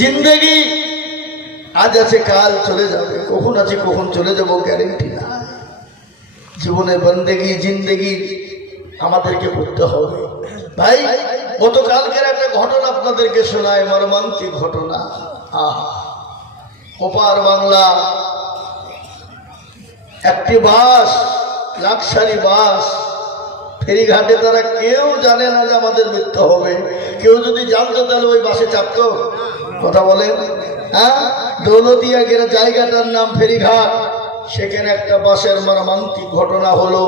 জিন্দেগি আজ আছে কাল চলে যাবে, কখন আছে কখন চলে যাবো গ্যারেন্টি না। জীবনে বন্দেগি জিন্দেগি আমাদেরকে করতে হবে। ভাই গতকালকের একটা ঘটনা আপনাদেরকে শোনায়, মর্মান্তিক ঘটনা। ওপার বাংলা একটি বাস, লাক্সারি বাস, ফেরিঘাটে তারা কেউ জানে না যে আমাদের মৃত্যু হবে। কেউ যদি জানতো তাহলে ওই বাসে চাপতো? কথা বলেন। হ্যাঁ, দৌলতিয়া জায়গাটার নাম ফেরিঘাট, সেখানে একটা বাসের মর্মান্তিক ঘটনা হলো,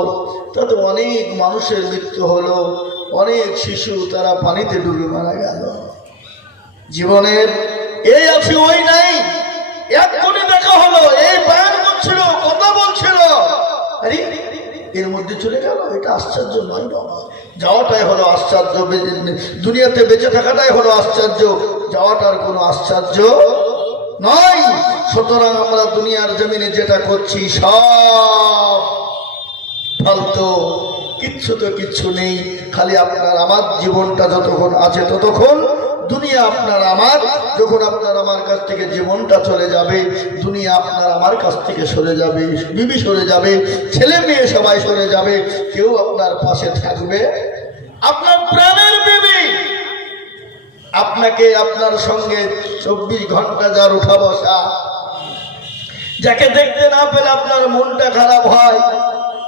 তাতে অনেক মানুষের মৃত্যু হলো, অনেক শিশু তারা পানিতে ডুবে মারা গেল। জীবনের এই আছে ওই নাই, এক্ষুনি দেখা হলো, এই বয়ান করছিল, কথা বলছিল, আরে এর মধ্যে চলে গেল। এটা আশ্চর্য নয় বাবা, যাওয়াটাই হলো আশ্চর্য। দুনিয়াতে বেঁচে থাকাটাই হলো আশ্চর্য, যাওয়াটার কোনো আশ্চর্য নয়। সুতরাং আমরা দুনিয়ার জমিনে যেটা করছি সব ফালতু, কিচ্ছু তো কিচ্ছু নেই। খালি আপনার আমার জীবনটা যতক্ষণ আছে ততক্ষণ দুনিয়া আপনার আমার, যখন আপনার আমার কাছ থেকে জীবনটা চলে যাবে, দুনিয়া আপনার আমার কাছ থেকে সরে যাবে, বিবি সরে যাবে, ছেলে মেয়ে সবাই সরে যাবে, কেউ আপনার পাশে থাকবে। আপনার প্রাণের বিবি আপনাকে, আপনার সঙ্গে 24 ঘন্টা যার উঠা বসা, যাকে দেখতে না পেলে আপনার মনটা খারাপ হয়,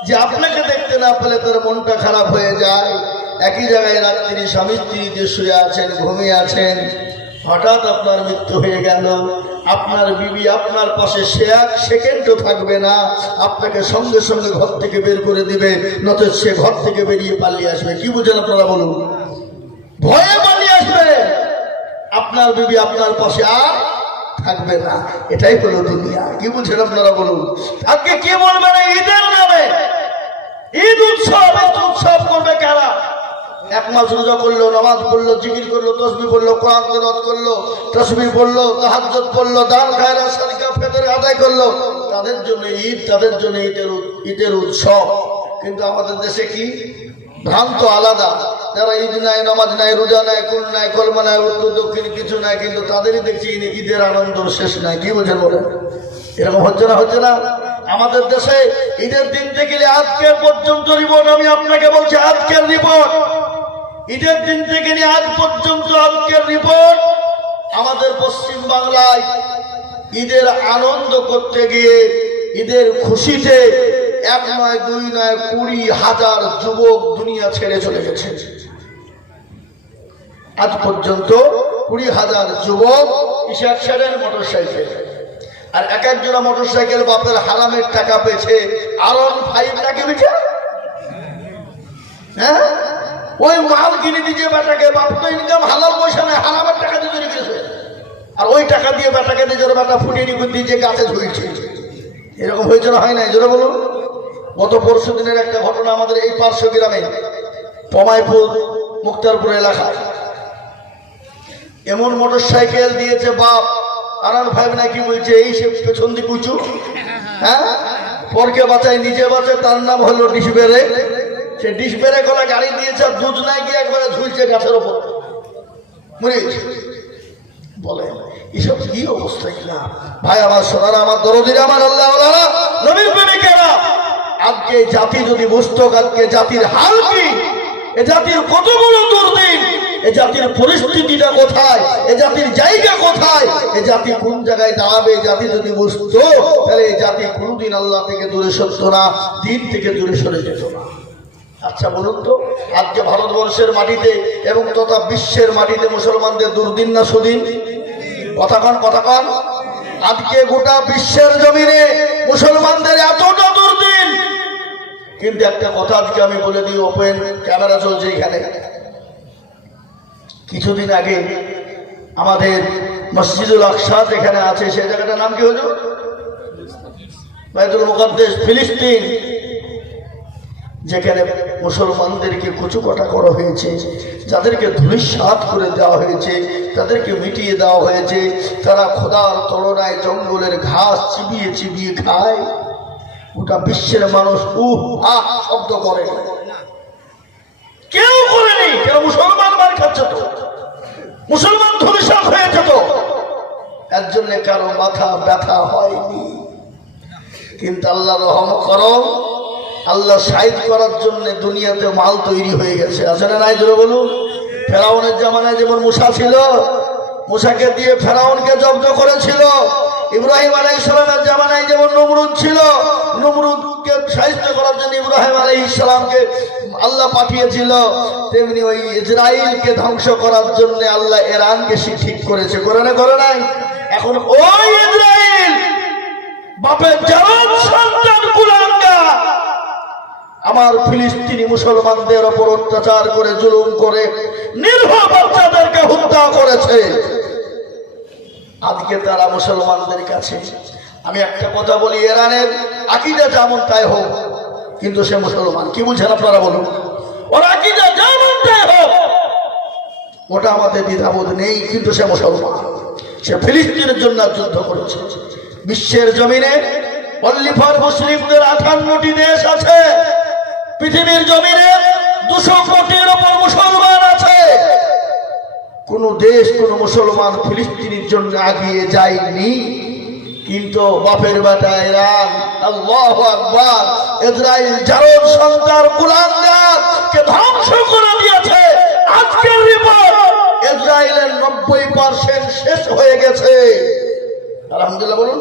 যে আপনাকে দেখতে না পেলে তার মনটা খারাপ হয়ে যায়। একই জায়গায় রাত্রি স্বামী স্ত্রীতে শুয়ে আছেন, ঘুমিয়ে আছেন, হঠাৎ আপনার মৃত্যু হয়ে গেল। আপনার বিবি আপনার পাশে সে এক সেকেন্ডও থাকবে না, আপনাকে সঙ্গে সঙ্গে ঘর থেকে বের করে দিবে, নচেত সে ঘর থেকে বেরিয়ে পালিয়ে আসবে। কি বুঝেন আপনারা বলুন? ভয়ে পালিয়ে আসবে। আপনার বিবি আপনার পাশে আর থাকবে না। এটাই হলো দুনিয়া। কি বুঝেন আপনারা বলুন? আজকে কি বলবে না ঈদের নামে, ঈদ উৎসব, উৎসব করবে কারা? এক মাস রোজা করলো, নামাজ পড়লো, জিকির করলো, তসবিহ পড়লো, কোরআন তেলাওয়াত করলো, তাসবিহ পড়লো, তাহাজ্জুদ পড়লো, দান খায়রাত সাদকা ফিতর আদায় করলো, তাদের জন্য ঈদ, তাদের জন্য ঈদের উৎসব। কিন্তু আমাদের দেশে কি ভ্রান্ত আলাদা, যারা ঈদ নাই, নামাজ নাই, রোজা নাই, কুল নাই, কলমা নাই, উত্তর দক্ষিণ কিছু নাই, কিন্তু তাদেরই দেখছি ঈদের আনন্দ শেষ নাই। কি বুঝেন বলেন? এরকম হচ্ছে না? হচ্ছে না? আমাদের দেশে ঈদের দিন থেকে আজকের পর্যন্ত রিপোর্ট, আমি আপনাকে বলছি আজকের রিপোর্ট, ঈদের দিন থেকে নিয়ে আজ পর্যন্ত আজকের রিপোর্ট, আমাদের পশ্চিম বাংলায় ঈদের আনন্দ করতে গিয়ে, ঈদের খুশিতে 1 নয় 2 নয় 20,000 যুবক দুনিয়া ছেড়ে চলে গেছে। আজ পর্যন্ত 20,000 যুবক কিসের ছেড়ে? মোটরসাইকেল। আর এক একজোড়া মোটরসাইকেল বাপের হারামের টাকা পেয়েছে, R15 টাকা পেয়েছে। হ্যাঁ, ওই মাল কিনে দিয়েছে বেটাকে, বাপ তো ইনকাম হালাল পয়সা নেই, হারামের টাকা দিয়ে তৈরি করেছে। আর ওই টাকা দিয়ে বেটাকে নিজের বেটা ফুটিয়ে নিয়ে দিয়েছে, গাছে ঝুলছে। এরকম হয়েছে না? হয় নাই? জোরে বলুন। গত পরশু দিনের একটা ঘটনা আমাদের এই পার্শ্ব গ্রামে, পমাইপুর মুক্তারপুর এলাকায়, এমন মোটরসাইকেল দিয়েছে বাপ, R15 নাকি বলছে, এই সে পেছন দিকে উঁচু, হ্যাঁ, পরকে বাঁচায় নিজে বাঁচায়, তার নাম হলো ডিশ ব্রেক। সে ডিশ ব্রেক করা গাড়ি দিয়েছে, আর দুধ নাই গিয়ে একবারে ঝুলছে গাছের ওপর, মরেছে। বলে এসব কি অবস্থা? কিনা ভাই আমার, সোনারা আমার, দরদিরা আমার, আল্লাহ নবীর প্রেমিকেরা, আজকে জাতি যদি বুঝতো আজকে জাতির হাল কি, এ জাতির কত বড় দুর্দিন, এ জাতির পরিস্থিতিটা কোথায়, এ জাতির জায়গা কোথায়, এ জাতি কোন জায়গায় দাঁড়াবে, জাতি যদি বুঝতো তাহলে এই জাতি কোনোদিন আল্লাহ থেকে দূরে সরতো না, দিন থেকে দূরে সরে যেত না। আচ্ছা বলুন তো, আজকে ভারতবর্ষের মাটিতে এবং তথা বিশ্বের মাটিতে মুসলমানদের দুর্দিন না সুদিন? কথা কন, কথা কন। আজকে গোটা বিশ্বের জমিনে মুসলমানদের এতটা দুর্দিন। কিন্তু একটা কথা আজকে আমি বলে দিই, ওপেন ক্যামেরা চলছে এখানে। কিছুদিন আগে আমাদের মসজিদুল আকসা যেখানে আছে, সেই জায়গাটার নাম কি হলো? বাইতুল মুকাদ্দাস, ফিলিস্তিন, যেখানে মুসলমানদেরকে কুচুকাটা করা হয়েছে, যাদেরকে ধূলিসাৎ করে দেওয়া হয়েছে, তাদেরকে মিটিয়ে দেওয়া হয়েছে, তারা খোদার তলনায় জঙ্গলের ঘাস চিবিয়ে চিবিয়ে খায়। গোটা বিশ্বের মানুষ উহ আহ শব্দ করে, কেউ করেনি। কেউ মুসলমান মার খাচ্ছে তো, মুসলমান ধূলিসাৎ হয়েছে তো, এর জন্য কারো মাথা ব্যথা হয়নি। কিন্তু আল্লাহ রহম করম, আল্লাহ সাইজ করার জন্য দুনিয়াতে মাল তৈরি হয়ে গেছে, আছে না নাই? জোরে বলুন। ফেরাউনের জামানায় যেমন মূসা ছিল, মূসাকে দিয়ে ফেরাউনকে জব্দ করেছিল। ইব্রাহিম আলাইহিস সালামের জামানায় যেমন নমরুদ ছিল, নমরুদকে সাহায্য করার জন্য ইব্রাহিম আলাইহিস সালামকে আল্লাহ পাঠিয়েছিল, তেমনি ওই ইসরাইলকে ধ্বংস করার জন্য আল্লাহ ইরানকে ঠিক করেছে। করে না? করে নাই? এখন ওই ইসরাইল বাপের জান সন্তান কুলাঙ্গার আমার ফিলিস্তিনি মুসলমানদের ওপর অত্যাচার করে, জুলুম করে, নিরীহ বাচ্চাদেরকে হত্যা করেছে। আজকে তারা মুসলমানদের কাছে, আমি একটা কথা বলি, ইরানের আকীদা যেমন তাই হোক, কিন্তু সে মুসলমান। কি বুঝছেন আপনারা বলুন? ওর আকীদা যেমন তাই হোক, ওটা আমাদের দ্বিধাবোধ নেই, কিন্তু সে মুসলমান। সে ফিলিস্তিনের জন্য যুদ্ধ করেছে। বিশ্বের জমিনে অনলি ফর মুসলিমদের 58টি দেশ আছে। পৃথিবীর জমিনে 200 কোটির উপর মুসলমান আছে। কোন দেশ, কোন মুসলমান ফিলিস্তিনের জন্য আগিয়ে যায়নি। কিন্তু বাপের বেটা ইরান, আল্লাহু আকবার, ইসরাইল জারদ সন্তান কুলাঙ্গারকে ধ্বংস করে দিয়েছে। আজকের রিপোর্ট, ইসরাইলের 90% শেষ হয়ে গেছে। আলহামদুলিল্লাহ বলুন।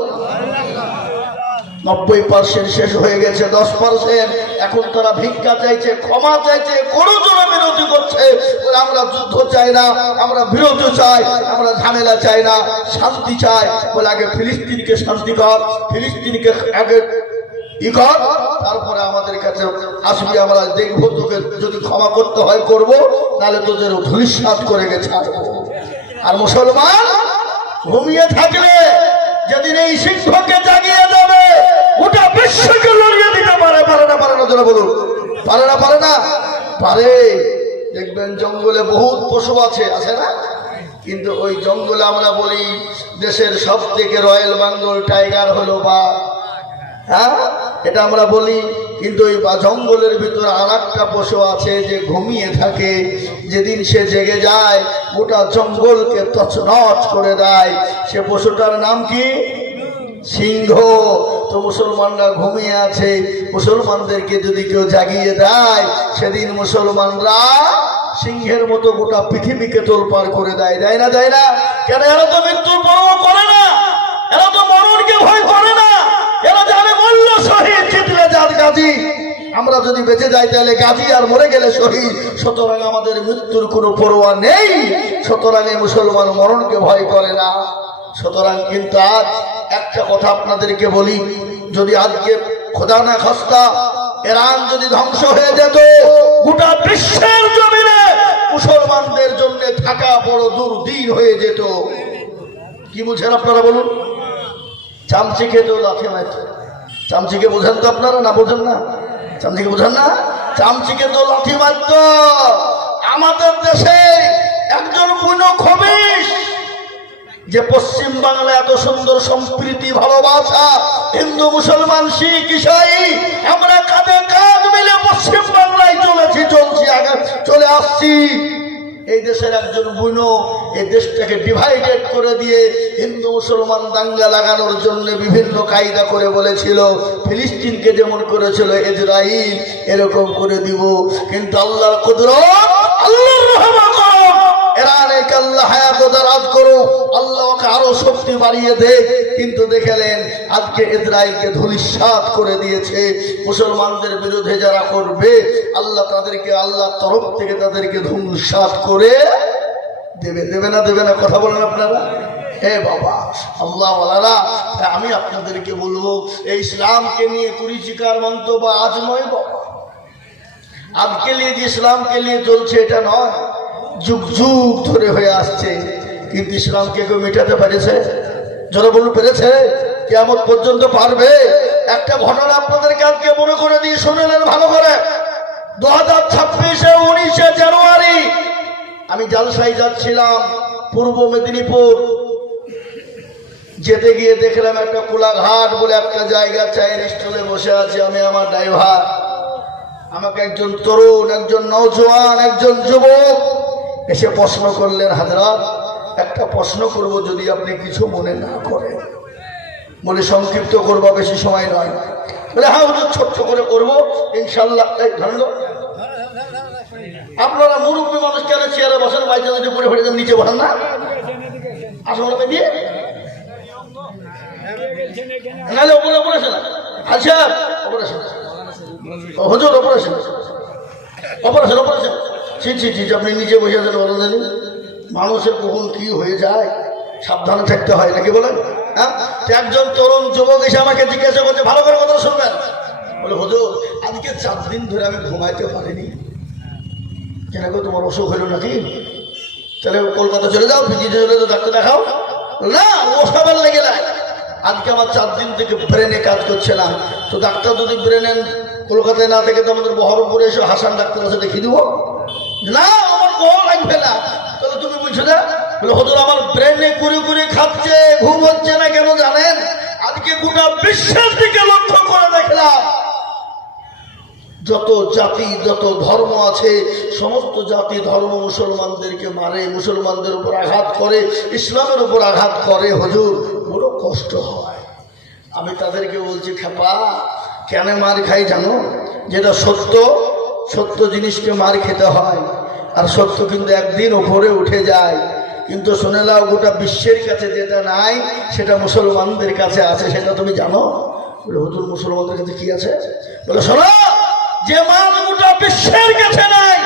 90% শেষ হয়ে গেছে। 10% এখন তারা ভিক্ষা চাইছে, ক্ষমা চাইছে, করজোড়ে বিরতি করছে। আমরা যুদ্ধ চাই না, আমরা বিরতি চাই, আমরা ঝামেলা চাই না, শান্তি চাই। বলে আগে ফিলিস্তিনকে শান্তি কর, ফিলিস্তিনকে আগে ই কর, তারপরে আমাদের কাছে আসবি, আমরা দেখবো, তোকে যদি ক্ষমা করতে হয় করব, নাহলে তোদের ধূলিসাৎ করে গেছে। আর মুসলমান ঘুমিয়ে থাকলে যেদিন এই সিংহকে জাগিয়ে যাবে, গোটা বিশ্বকে লড়িয়ে দিতে পারে। পারে না? পারে না? যারা বলুন, পারে না? পারে না? পারে। দেখবেন জঙ্গলে বহুত পশু আছে, আছে না? কিন্তু ওই জঙ্গলে আমরা বলি দেশের সব থেকে রয়্যাল বেঙ্গল টাইগার হলো বাঘ, হ্যাঁ, এটা আমরা বলি। কিন্তু ওই জঙ্গলের ভিতরে আর একটা পশু আছে যে ঘুমিয়ে থাকে, যেদিন সে জেগে যায় গোটা জঙ্গলকে তছনছ করে দেয়। সে পশুটার নাম কি? সিংহ। তো মুসলমানরা ঘুমিয়ে আছে, মুসলমানদেরকে যদি কেউ জাগিয়ে দেয়, সেদিন মুসলমানরা সিংহের মতো গোটা পৃথিবীকে তোলপাড় করে দেয়। দেয় না? দেয় না? কেন? এরা তো মৃত্যুর পরোয়া করে না, এরা তো মরণকে ভয় করে না। এরা জানে মূল্য শহীদ, জিতলে যার গাজী। আমরা যদি বেঁচে যাই তাহলে গাজী, আর মরে গেলে শহীদ। সুতরাং আমাদের মৃত্যুর কোনো পরোয়া নেই। সুতরাং এই মুসলমান মরণকে ভয় করে না। সুতরাং কিন্তু আজ একটা কথা আপনাদেরকে বলি, যদি আজকে খোদা না খাস্তা ইরান যদি ধ্বংস হয়ে যেত, গোটা বিশ্বের জমিনে মুসলমানদের জন্য থাকা বড় দুর্দিন হয়ে যেত। কি বুঝেন আপনারা বলুন? চামচি খেতেও লাথি মারত। চামচিকে বোঝেন তো আপনারা? না বোঝেন না? চামচিকে বোঝেন না? চামচিকে তো লাথি মারত। আমাদের দেশে একজন বুনো খবিশ, যে পশ্চিম বাংলা এত সুন্দর সম্প্রীতি, ভালোবাসা, হিন্দু মুসলমান শিখ ইসাই, আমরা কাঁধে কাঁধ মিলে পশ্চিম বাংলায় চলছি, আগে চলে আসছি। এই দেশের একজন বুনো এই দেশটাকে ডিভাইডেড করে দিয়ে হিন্দু মুসলমান দাঙ্গা লাগানোর জন্য বিভিন্ন কায়দা করে বলেছিল, ফিলিস্তিনকে যেমন করেছিল ইসরাইল, এরকম করে দিব। কিন্তু আল্লাহর কুদরত, আল্লাহর রহমত, ইরানকে আল্লাহ হায়াত দারাজ করো, আল্লাহ ওকে আরো শক্তি বাড়িয়ে দেয়। কিন্তু দেখলেন আজকে ইসরাইলকে ধূলিসাৎ করে দিয়েছে। মুসলমানদের বিরুদ্ধে যারা করবে, আল্লাহ তাদেরকে, আল্লাহর তরফ থেকে তাদেরকে ধূলিসাৎ করে দেবে। দেবে না? দেবে না? কথা বলেন আপনারা। হে বাবা, আল্লাহ ওয়ালারা, আমি আপনাদেরকে বলবো, এই ইসলামকে নিয়ে কুরুচিকার মন্তব্য আজ নয় বাবা। আজকে নিয়ে যে ইসলামকে নিয়ে চলছে এটা নয়, যুগ যুগ ধরে হয়ে আসছে। কিন্তু ইসলামকে কেউ মেটাতে পেরেছে? যারা বলুন, পেরেছে? কিয়ামত পর্যন্ত পারবে? একটা ঘটনা আপনাদেরকে আজকে মনে করে দিয়ে শুনে নেন ভালো করে। 2026 জানুয়ারি আমি জালসায় যাচ্ছিলাম পূর্ব মেদিনীপুর। যেতে গিয়ে দেখলাম একটা কোলাঘাট বলে একটা জায়গা, চায়ের স্টলে বসে আছে আমি, আমার ড্রাইভার। আমাকে একজন তরুণ, একজন নওজোয়ান, একজন যুবক এসে প্রশ্ন করলেন, হাজরাত একটা প্রশ্ন করব, যদি আপনি কিছু মনে না করেন। বলে সংক্ষিপ্ত করবো, বেশি সময় নয়। বলে হ্যাঁ হুজুর, ছোট্ট করে করবো ইনশাল্লাহ। ধরেন আপনারা মুরব্বী মানুষ কেন চেয়ারে বসেন? বাইরে যদি পড়ে পড়ে যান, নিচে বসেন না? আসলে দিয়ে নাহলে ওপরে অপারেশন। আচ্ছা অপারেশন, হুজুর অপারেশন অপারেশন অপারেশন। ঠিক ঠিক ঠিক, আপনি নিচে বসে আছেন। বলেন মানুষের কখন কি হয়ে যায়, সাবধানে থাকতে হয় নাকি বলেন? হ্যাঁ, একজন তরুণ যুবক এসে আমাকে জিজ্ঞাসা করছে, ভালো করে কথা শুনবেন। বলে হুজুর, আজকে 4 দিন ধরে আমি ঘুমাইতে পারিনি। কেন গো, তোমার অসুখ হইল নাকি? তাহলে কলকাতা চলে যাও, ফিজিতে চলে যাও, ডাক্তার দেখাও। না, ওষাবার লেগে নাই। আজকে আমার 4 দিন থেকে ব্রেনে কাজ করছে না। তো ডাক্তার যদি ব্রেনে কলকাতায় না থেকে তো আমাদের বহরমপুরে এসে হাসান ডাক্তার আছে, দেখিয়ে দিব না? আমার কল লাগবে না। তাহলে তুমি বলছো না? বলে হুজুর, আমার ব্রেনে কুড়ি কুড়ি খাচ্ছে, ঘুম হচ্ছে না। কেন জানেন? আজকে গোটা বিশ্বের দিকে লক্ষ্য করে দেখলাম, যত জাতি যত ধর্ম আছে সমস্ত জাতি ধর্ম মুসলমানদেরকে মারে, মুসলমানদের উপর আঘাত করে, ইসলামের উপর আঘাত করে। হুজুর, বড় কষ্ট হয়। আমি তাদেরকে বলছি, খেপা কেন মার খাই জানো? যেটা সত্য, সত্য জিনিসকে মার খেতে হয়। আর সত্য কিন্তু একদিন উপরে উঠে যায়। কিন্তু শুনে নাও, গোটা বিশ্বের কাছে যেটা নাই সেটা মুসলমানদের কাছে আছে। সেটা তুমি জানো? বলে হুজুর, মুসলমানদের কাছে কি আছে? বলে শোনো, যে মাল গোটা বিশ্বের কাছে নাই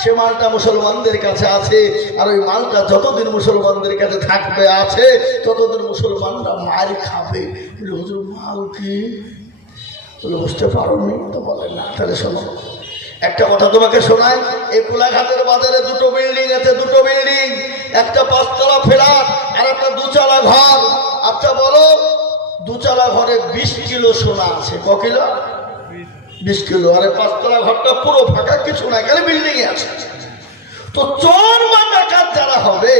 সে মালটা মুসলমানদের কাছে আছে। আর ওই মালটা যতদিন মুসলমানদের কাছে থাকবে আছে, ততদিন মুসলমানরা মার খাবে। বলে হুজুর, মাল কি? বলে বুঝতে পারোনি? তো বলেন না। তাহলে শোনো, একটা কথা তোমাকে শোনাই। এই কোলাঘাটের বাজারে 2টো বিল্ডিং আছে, 2টো বিল্ডিং। একটা 5তলা ফ্ল্যাট আর একটা 2চালা ঘর। আচ্ছা বলো, 2চালা ঘরে 20 কিলো সোনা আছে। ক কিলো? 20 কিলো। আর 5তলা ঘরটা পুরো ফাঁকা, কিছু নাই, খালি বিল্ডিং এ আছে। তো চোর বা ডাকাত যারা হবে,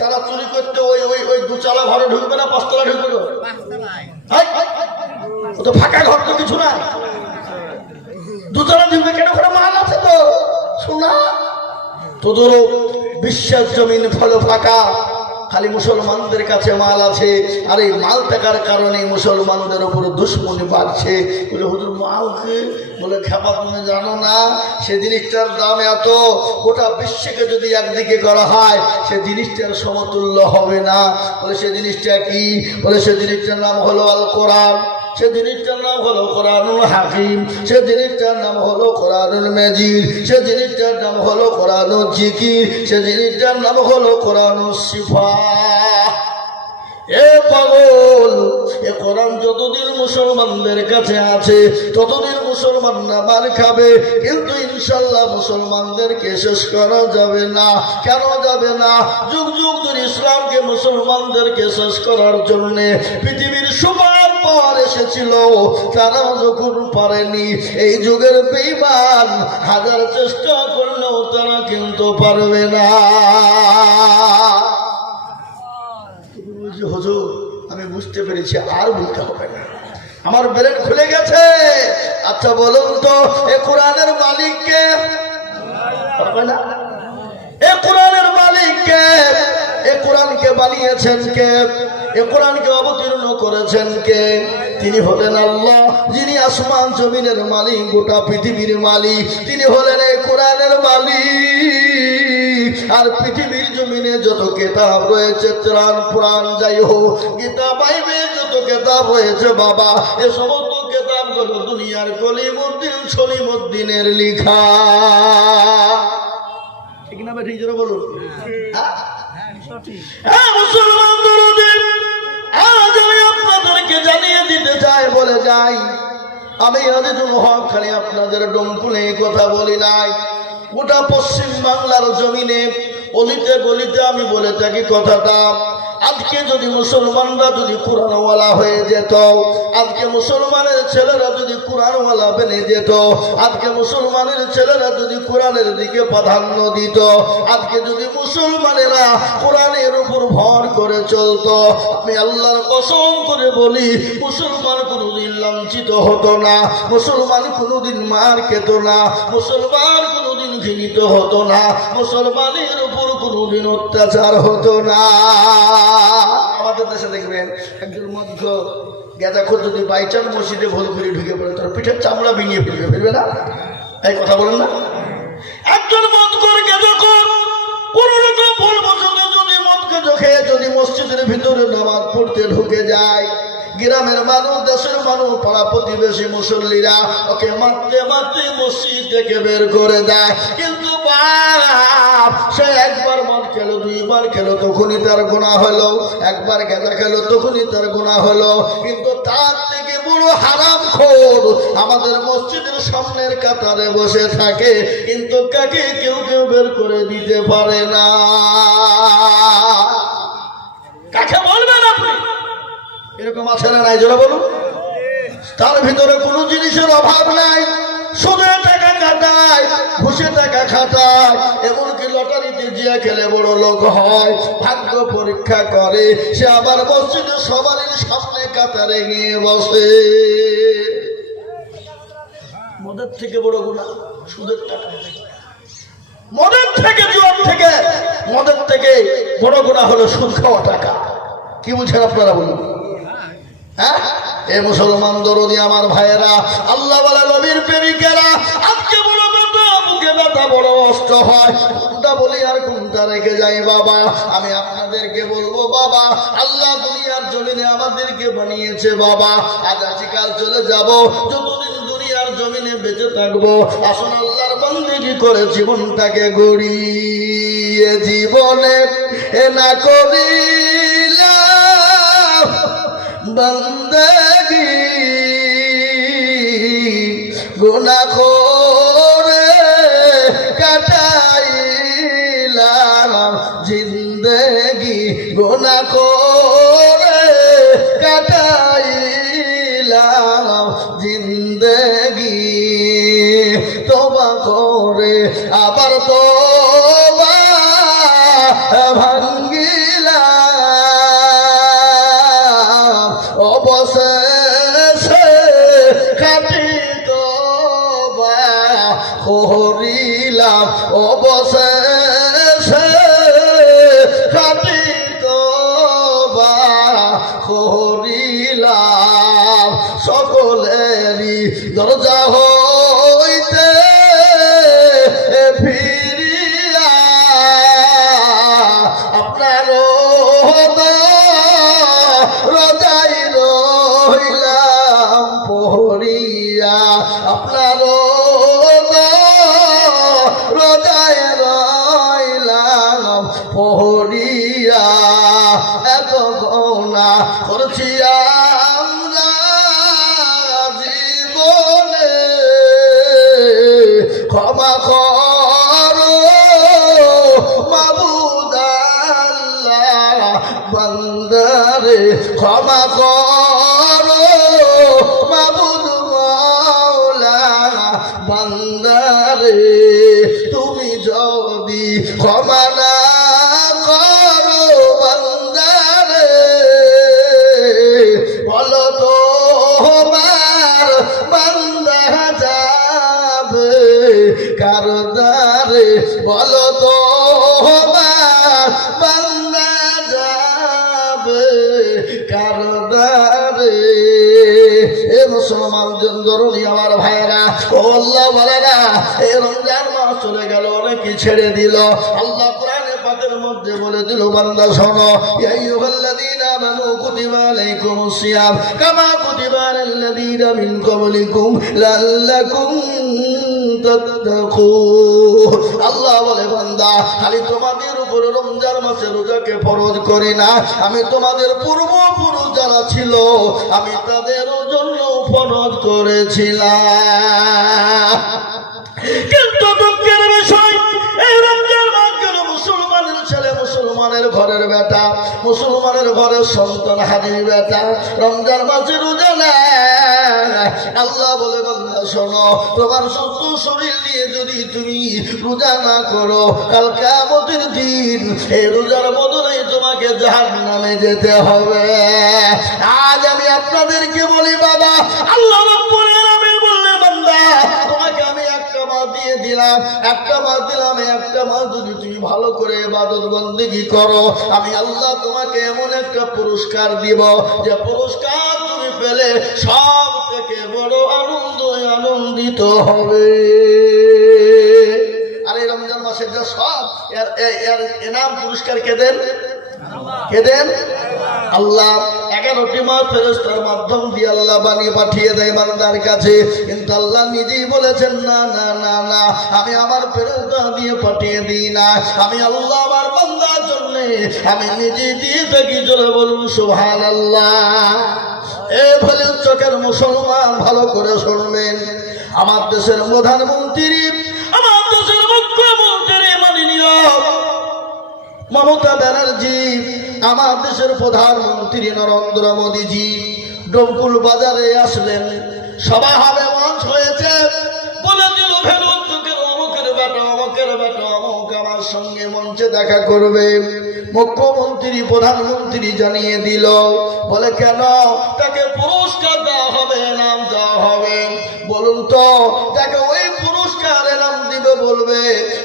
তারা চুরি করতে ওই ওই ওই 2চালা ঘরে ঢুকবে না 5তলা ঢুকবে? ও তো ফাঁকা ঘর, তো কিছু নাই। 2তলা ঢুকবে কেন? করে মাল আছে তো, শোনা। তো ধরো বিশ্বাস জমিন ফল ফাঁকা, খালি মুসলমানদের কাছে মাল আছে। আর এই মাল থাকার কারণে মুসলমানদের উপর দুশ্মনী বাড়ছে। বলে হুজুর, মাল কি? বলে খেপা, তুমি জানো না সে জিনিসটার দাম এত, গোটা বিশ্বকে যদি একদিকে করা হয় সে জিনিসটার সমতুল্য হবে না। বলে সে জিনিসটা কি? বলে সে জিনিসটার নাম হলো আল কোরআন। সে জিনিসটার নাম হলো কোরআনুল হাকিম। সে জিনিসটার নাম হলো কোরআনুল মাজিদ। সে জিনিসটার নাম হলো কোরআনুল জিকির। সে জিনিসটার নাম হলো কোরআনুল শিফা। এ পাগল, এ কোরআন যতদিন মুসলমানদের কাছে আছে ততদিন মুসলমানরা মার খাবে, কিন্তু ইনশাল্লাহ মুসলমানদেরকে শেষ করা যাবে না। কেন যাবে না? যুগ যুগ ধরে ইসলামকে মুসলমানদেরকে শেষ করার জন্য পৃথিবীর সুপার পাওয়ার এসেছিল, তারা যখন পারেনি, এই যুগের বেঈমান হাজার চেষ্টা করলেও তারা কিন্তু পারবে না। হুজুর, আমি বুঝতে পেরেছি, আর বলতে হবে না, আমার ব্রেন খুলে গেছে। আচ্ছা বলুন তো, এ কোরআনের মালিক কে? এ কোরআনের মালিক কে? এ কোরআনকে বানিয়েছেন কে? এ কোরআনকে অবতীর্ণ করেছেন কে? তিনি হলেন আল্লাহ, যিনি আসমান জমিনের মালিক, গোটা পৃথিবীর মালিক। তিনি হলেন এই কোরআনের মালিক। আর পৃথিবীর জমিনে যত কিতাব রয়েছে, ত্রাণ পুরাণ যাই হোক, গীতা বাইবেল যত কিতাব রয়েছে বাবা, এ সমস্ত কিতাবগুলো দুনিয়ার কলিমুদ্দিন সলিমুদ্দিনের লেখা। ঠিক না? ঠিক জোরে বলুন। মুসলমান দরদি, আজ আমি আপনাদেরকে জানিয়ে দিতে চাই, বলে যাই, আমি আজিজুল হক খালি আপনাদের ডমকুলে কথা বলি নাই। গোটা পশ্চিম বাংলার জমিনে অলিতে গলিতে আমি বলে থাকি কথাটা। আজকে যদি মুসলমানরা যদি কোরআনওয়ালা হয়ে যেত, আজকে মুসলমানের ছেলেরা যদি কোরআনওয়ালা বেনে যেত, আজকে মুসলমানের ছেলেরা যদি কোরআনের দিকে প্রাধান্য দিত, আজকে যদি মুসলমানেরা কোরআনের উপর ভর করে চলতো, আমি আল্লাহর কসম করে বলি, মুসলমান কোনোদিন লাঞ্ছিত হতো না, মুসলমান কোনোদিন মার খেত না, মুসলমান কোনোদিন ঘৃণিত হতো না, মুসলমানের উপর কোনোদিন অত্যাচার হতো না। আমাদের দেশে দেখবেন একজন মধ্য গেঁদাখোর যদি বাইচান মসজিদে ভুল করে ঢুকে পড়ে তার পিঠের চামড়া বিনিয়ে ফেলবে না? এই কথা বলেন না? একজন মদখোর গেঁদাখোর কোন রকম ভুল বসতে যদি মদকে চোখে যদি মসজিদের ভিতরে নামাজ পড়তে ঢুকে যায়, গ্রামের মানুষ, দেশের মানুষ, পাড়া প্রতিবেশী মুসল্লিরা ওকে মারতে মারতে মসজিদ থেকে বের করে দেয়। কিন্তু বাপ সে একবার মদ খেলো, দুইবার খেলো, তখনই তার গুনাহ হলো। একবার গেঁদা খেলো, তখনই তার গুনাহ হলো। কিন্তু তার থেকে বড় হারামখোর আমাদের মসজিদের সামনের কাতারে বসে থাকে, কিন্তু কাকে কেউ কেউ বের করে দিতে পারে না। কাকে বলবেন আপনি? এরকম আছে না নাই যারা বলুন? তার ভিতরে কোনো জিনিসের অভাব নাই, সুদে টাকা কাটায়, ঘুষে টাকা খাটায়, এমনকি লটারিতে জিয়া খেলে বড় লোক হয়, ভাগ্য পরীক্ষা করে, সে আবার মসজিদে সবারই সামনে কাতারে গিয়ে বসে। মদের থেকে বড় গুনাহ সুদের টাকা, মদের থেকে, জুয়ার থেকে, মদের থেকে বড় গুনাহ হলো সুদ খাওয়া টাকা। কি বুঝছেন আপনারা বলুন? হ্যাঁ, এ মুসলমান দরদি আমার ভাইয়েরা, আল্লাহ ওয়ালা নবীর প্রেমিকেরা, আজকে বড় কথা, বুকে ব্যথা, বড় কষ্ট হয়, কোনটা বলি আর কোনটা রেখে যাই বাবা। আমি আপনাদেরকে বলবো বাবা, আল্লাহ দুনিয়ার জমিনে আমাদেরকে বানিয়েছে বাবা, আজ আছি কাল চলে যাব, যতদিন দুনিয়ার জমিনে বেঁচে থাকবো আসুন আল্লাহর বন্দেগী করে জীবনটাকে গড়িয়ে জীবনে এ না করিলাম বন্দেগী, গুনাহ করে কাটাইলাম জিন্দেগি, গুনাহ করে কাটাইলাম জিন্দেগি, তওবা করে আবার তওবা ভাঙ্গিলাম, অবশেষে খাঁটি তওবা করিলাম, অবশেষে খাঁটি তওবা করিলাম। সকলেরই দরজা হইতে ফিরিয়া আপনার রোজাই রইলাম পড়িয়া, আপনার রোজাই রইলাম পড়িয়া। এত গুনাহ করছি আমরা জীবনে, ক্ষমা করো মাবুদ আল্লাহ, বান্দারে ক্ষমা করো মাবুদ মাওলা, বান্দারে তুমি যদি ক্ষমা না করো বান্দারে, বলো তো আমার বান্দা যাবে কার দ্বারে, বলো তো আমার বান্দা যাবে কার দ্বারে। এ মুসলমান জনদরদি আমার ভাইরা, ও আল্লাহ বলেনা, এই রমজান মাস চলে গেল, অনেকে ছেড়ে দিল। আল্লাহ কোরআনে পাকের মধ্যে বলে দিল, বান্দা শোনো, ইয়া আইয়ুহাল্লাযীনা আমানু কুতিবা আলাইকুমুস সিয়াম কামা কুতিবা আলাল্লাযীনা মিন ক্বাবলিকুম লাআল্লাকুম তাত্তাকুন। আল্লাহ বলে, বান্দা খালি তোমাদের উপর রমজান মাসে রোজাকে ফরজ করি না, আমি তোমাদের পূর্বপুরুষ যারা ছিল আমি তাদের জন্য ফরজ করেছিলাম। কিন্তু দুঃখের বিষয়, এই রমজান মাস গেল, মুসলমানের ছেলে, মুসলমানের ঘরের বেটা, মুসলমানের ঘরের সন্তান হাজির বেটা রমজান মাসে রোজা নেয়। আল্লাহ বলে, বান্দা শোনো, তোমার সুস্থ শরীর নিয়ে যদি তুমি রোজা না করো, কাল কিয়ামতের দিন এই রোজার বদলে তোমাকে জাহান্নামে যেতে হবে। আজ আমি আপনাদেরকে বলি বাবা, আল্লাহ রাব্বুল আলামিন বললেন, বান্দা তোমাকে আমি একটা মাস দিয়ে দিলাম, দিলাম, একটা মাস দিলাম, একটা মাস যদি তুমি ভালো করে ইবাদত বন্দেগী করো, আমি আল্লাহ তোমাকে এমন একটা পুরস্কার দিব যে পুরস্কার তুমি পেলে সব থেকে বড় আনন্দিত হবে। আর এই রমজান মাসের যা সব এর ইনাম পুরস্কার কে দেন? কে দেন? আল্লাহ। 11টি মাস ফেরেশতার মাধ্যম দিয়ে আল্লাহ বানিয়ে পাঠিয়ে দেয় বান্দার কাছে, কিন্তু আল্লাহ নিজেই বলেছেন না না না না, আমি আমার ফেরেশতা দিয়ে পাঠিয়ে দিই না, আমি আল্লাহ আমার বান্দার জন্য আমি নিজে দিয়ে থাকি। জোরে বলুন সুবহানাল্লাহ। এ বলে চোখের মুসলমান ভালো করে শুনবেন, আমার দেশের প্রধানমন্ত্রী, আমার দেশের মুখ্যমন্ত্রী মাননীয় মমতা ব্যানার্জি, আমার দেশের প্রধানমন্ত্রী নরেন্দ্র মোদীজি ডোমকুল বাজারে আসলেন, সভা হবে, মঞ্চ হয়েছে, বলে দিল ফেরত অমুকের বেটা অমুকের বেটা অমুক আমার সঙ্গে মঞ্চে দেখা করবে। মুখ্যমন্ত্রী প্রধানমন্ত্রী জানিয়ে দিল, বলে কেন? তাকে পুরস্কার দেওয়া হবে, নাম দেওয়া হবে। বলুন তো, তাকে ওই পুরস্কার নাম দিবে বলবে,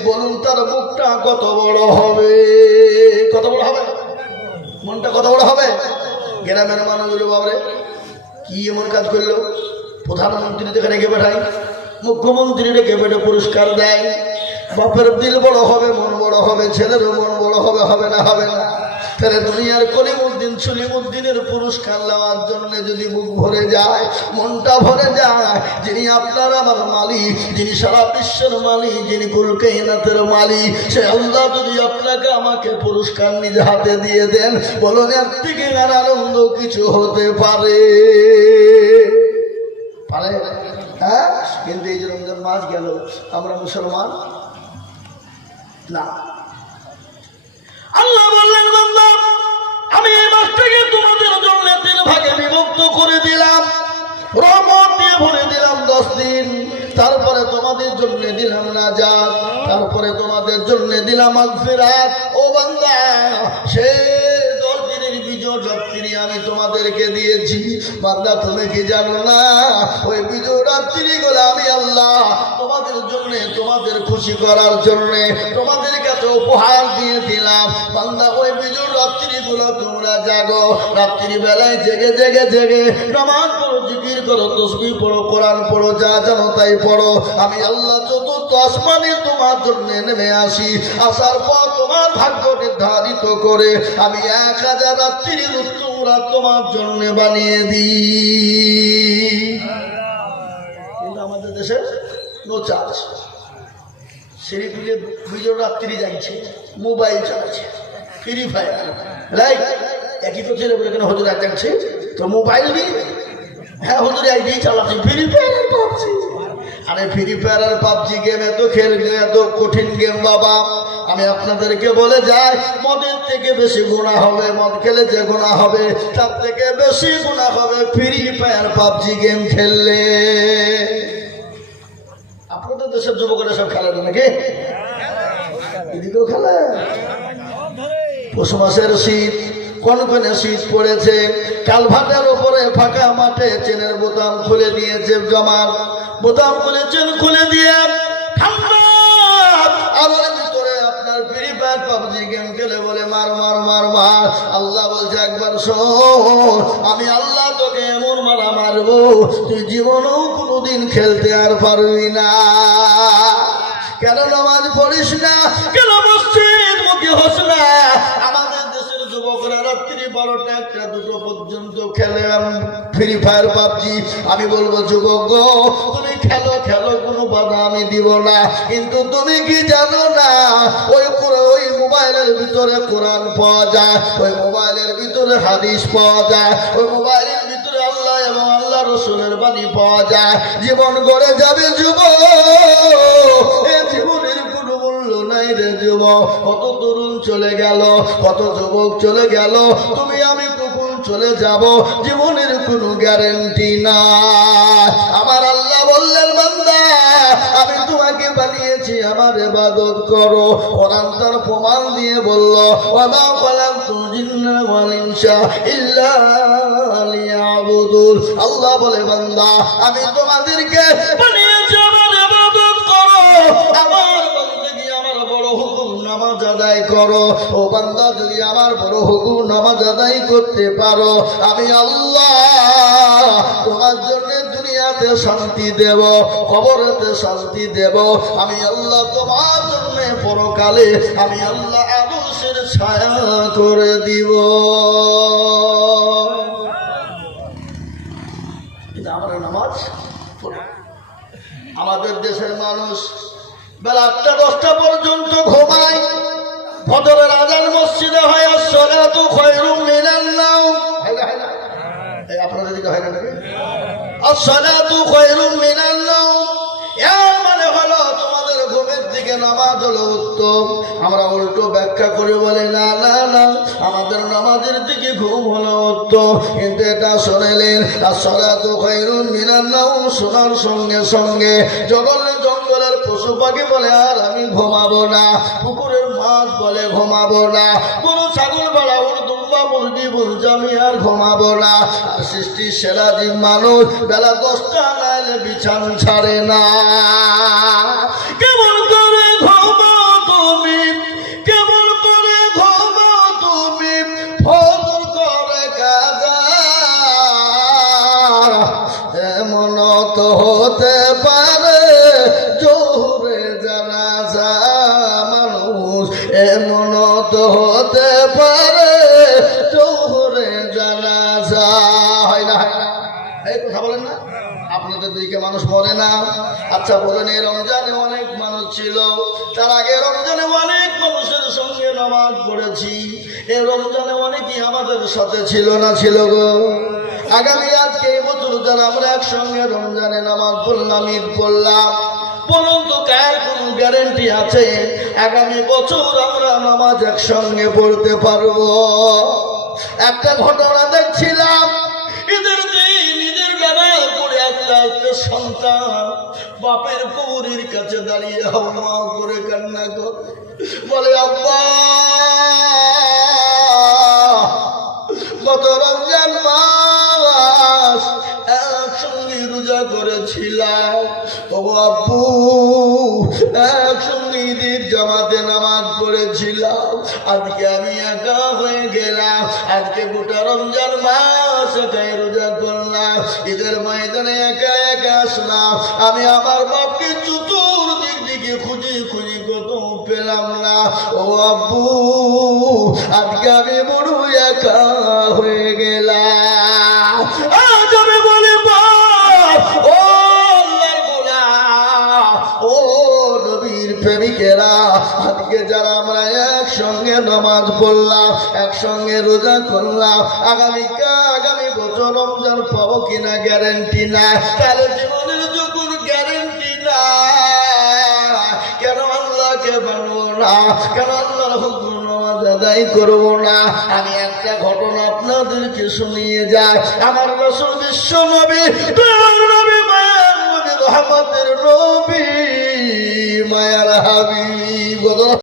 বলুন তার মুখটা কত বড় হবে? কত বড় হবে? মনটা কত বড় হবে? গ্রামের মানুষগুলো বাবরে কি এমন কাজ করলো? প্রধানমন্ত্রী থেকে রেখে পাঠায়, মুখ্যমন্ত্রী রেখে পেটে পুরস্কার দেয়। বাপের দিল বড় হবে, মন বড় হবে, ছেলেরও মন বড় হবে, হবে না? হবে না? তাহলে দুনিয়ার কলিমুদ্দিন সলিমুদ্দিনের পুরস্কার নেওয়ার জন্য যদি বুক ভরে যায়, মনটা ভরে যায়, যিনি আপনার আমার মালিক, যিনি সারা বিশ্বের মালিক, যিনি কুল কায়নাতের মালিক, সে আল্লাহ যদি আপনাকে আমাকে পুরস্কার নিজে হাতে দিয়ে দেন, বলুন এর থেকে আর আনন্দ কিছু হতে পারে? পারে? হ্যাঁ। কিন্তু এই যে রমজান মাস গেল, আমরা মুসলমান না। আল্লাহ বললেন, বান্দা আমি এই মাসটাকে তোমাদের জন্য 3 ভাগে বিভক্ত করে দিলাম, রহমত দিয়ে ভরে দিলাম 10 দিন, তারপরে তোমাদের জন্য দিলাম নাজাত, তারপরে তোমাদের জন্য দিলাম মাগফিরাত। ও বান্দা, সে 10 দিনের বিজয় রাত্রি আমি তোমাদেরকে দিয়েছি। বান্দা তুমি কি জানো না, ওই বিজয় রাত্রি গুলো আমি আল্লাহ তোমাদের জন্য, তোমাদের খুশি করার জন্য তোমাদের কাছে উপহার দিয়ে দিলাম। বান্দা ওই বিজয় রাত্রি গুলো তোমরা জাগো, রাত্রি বেলায় জেগে জেগে জেগে নামাজ পড়ো, জিকির করো, তাসবিহ পড়ো, কোরআন পড়ো, যা জানো তাই পড়ো। আমি আল্লাহ চতুর্থ আসমানে তোমার জন্য নেমে আসি, আসার পর তোমার ভাগ্য নির্ধারিত করে আমি 1000 রাত্রির তোমরা তোমার জন্য বানিয়ে দিই। কিন্তু আমাদের দেশে নো চার্জ, সেই বিজয় রাত্রি যাচ্ছে, মোবাইল চালাচ্ছে, ফ্রি ফায়ার, লাইক একই তো ছেলে বলে কেন হুজুর যাচ্ছে তো মোবাইল দিয়ে, হ্যাঁ হুজুর একই চালাচ্ছে ফ্রি ফায়ার আর পাবজি। আরে ফ্রি ফায়ার আর পাবজি গেম এত খেলবে, এত কঠিন গেম বাবা। আমি আপনাদেরকে বলে যাই, মদের থেকে বেশি গুনাহ হবে, মদ খেলে যে গুনাহ হবে তার থেকে বেশি গুনাহ হবে ফ্রি ফায়ার পাবজি গেম খেললে। আপনাদের দেশের যুবকেরা সব খেলে না নাকি? এদিকেও খেলে। পৌষ মাসের শীত, কনকনে শীত পড়েছে, কালভাটের উপরে ফাঁকা মাঠে চেনের বোতাম খুলে দিয়েছে, জমার বোতাম খুলে চেন খুলে দিয়ে আলোর ভিতরে আপনার ফ্রি ফায়ার পাবজি গেম খেলে বলে মার মার মার মার। আল্লাহ বলছে একবার শোন, আমি আল্লাহ তোকে এমন মারা মারবো তুই জীবনেও কোনোদিন খেলতে আর পারবি না। কেন নামাজ পড়িস না? কেন মসজিদ মুখী হোস না? আমাদের দেশের যুবকরা রাত্রি 12টা 1টা 2টো পর্যন্ত খেলে ফ্রি ফায়ার পাবজি। আমি বলবো যুবক গো, তুমি খেলো খেলো, কোনো বাধা আমি দিব না, কিন্তু তুমি কি জানো না ওই মোবাইলের ভিতরে কোরআন পাওয়া যায়, ওই মোবাইলের ভিতরে হাদিস পাওয়া যায়, ওই মোবাইলের ভিতরে আল্লাহ এবং আল্লাহ রসুলের বাণী পাওয়া যায়। জীবন গড়ে যাবে যুবক, এ জীবনের কোনো মূল্য নাই রে যুবক। কত তরুণ চলে গেল, কত যুবক চলে গেল, তুমি আমি কখন চলে যাব জীবনের কোনো গ্যারান্টি না। আমার আল্লাহ বললেন বান্দা আমি তোমাকে বানিয়েছি আমার ইবাদত করো। কোরআন তার প্রমাণ দিয়ে বলল ওয়া খালাকতুল জিন্না ওয়াল ইনসা ইল্লা লিয়াবুদুন। আল্লাহ বলে বান্দা আমি তোমাদেরকে বানিয়েছি আমার ইবাদত করো, আদায় করো। ও বান্দা, যদি আমার বড় হুকুম নামাজ আদায় করতে পারো, আমি আল্লাহ তোমার জন্য দুনিয়াতে শান্তি দেব, কবরেতে শান্তি দেব। আমি আল্লাহ তোমার জন্য পরকালে আমি আল্লাহ আরশের ছায়া করে দিব। আমরা নামাজ পড়ি। আমাদের দেশের মানুষ বেলা 8টা-10টা পর্যন্ত ঘুমায়। ফজরের আযান মসজিদে হয়, আসসালাতু খায়রুম মিনান নাওম। এই আপনাদের দিকে হয় না নাকি? আসসালাতু খায়রুম মিনান নাওম, এর মানে হলো তোমাদের ঘুমের দিকে নামাজ হলো উত্তম। আমরা উল্টো ব্যাখ্যা করে বলি না না না, আমাদের নামাজের দিকে ঘুম হলো উত্তম। কিন্তু এটা শুনেলেন আসসালাতু খায়রুম মিনান নাওম শোনার সঙ্গে সঙ্গে জঙ্গলের পশু পাখি বলে আর আমি ঘুমাবো না, পুকুরের মাছ বলে ঘুমাবো না, গরু ছাগল বলা দুম্বা মুরগি বলছে আমি আর ঘুমাবো না। আর সৃষ্টির সেরা জীব মানুষ বেলা 10টা নাইলে বিছান ছাড়ে না। কেমন করে ঘুমাও তুমি, কেমন করে ঘুমাও তুমি, ফজর করে কাজা। এমন তো হতে পারে জোহরে জানাজা মানুষ, এমন তো হতে পারে জোহরে জানাজা। হয় না, হয় না? এই কথা বলেন না, আপনাদের দিকে মানুষ মরে না। আচ্ছা বলেন, এই রমজানে অনেক মানুষ ছিল, তার আগে রমজানে অনেক মানুষের সঙ্গে নামাজ পড়েছি। এই রমজানে অনেকেই আমাদের সাথে ছিল না, ছিল গো। আগামী আজকে এই বছর যারা আমরা একসঙ্গে রমজানে নামাজ পড়লাম, ঈদ পড়লাম, বলুন তো কার কোন গ্যারেন্টি আছে আগামী বছর আমরা নামাজ একসঙ্গে পড়তে পারবো? একটা ঘটনা দেখছিলাম, ঈদের দিন ঈদের নামাজ পড়ে একটা সন্তান বাপের কবরের কাছে দাঁড়িয়ে হাওয়া করে কান্না করে বলে, আব্বা গত রমজান মাস একসঙ্গে রোজা করেছিলাম, ও আব্বু একসঙ্গে ঈদের জামাতে নামাজ পড়েছিলাম, আজকে আমি একা হয়ে গেলাম, আজকে গোটা রমজান মাস একাই রোজা করলাম, ঈদের ময়দানে একা একা আসলাম, আমি আমার বাপকে চতুর্দিক দিকে খুঁজি খুঁজি কত পেলাম না, ও আব্বু আজকে আমি বড় একা হয়ে গেলাম। আজ আমি বলি বাপ, ও আল্লাহর গোলাম, ও নবীর প্রেমিকেরা, আজকে যারা আমরা একসঙ্গে নামাজ পড়লাম, একসঙ্গে রোজা করলাম, আগামী বছর রমজান পাবো কিনা গ্যারেন্টি না। তাহলে জীবনের যখন গ্যারেন্টি না, কেন আল্লাহকে মানবো না, কেন আল্লাহর হুকুম নামাজ আদায় করবো না? আমি একটা ঘটনা আপনাদেরকে শুনিয়ে যাই। আমার রাসূল বিশ্ব নবী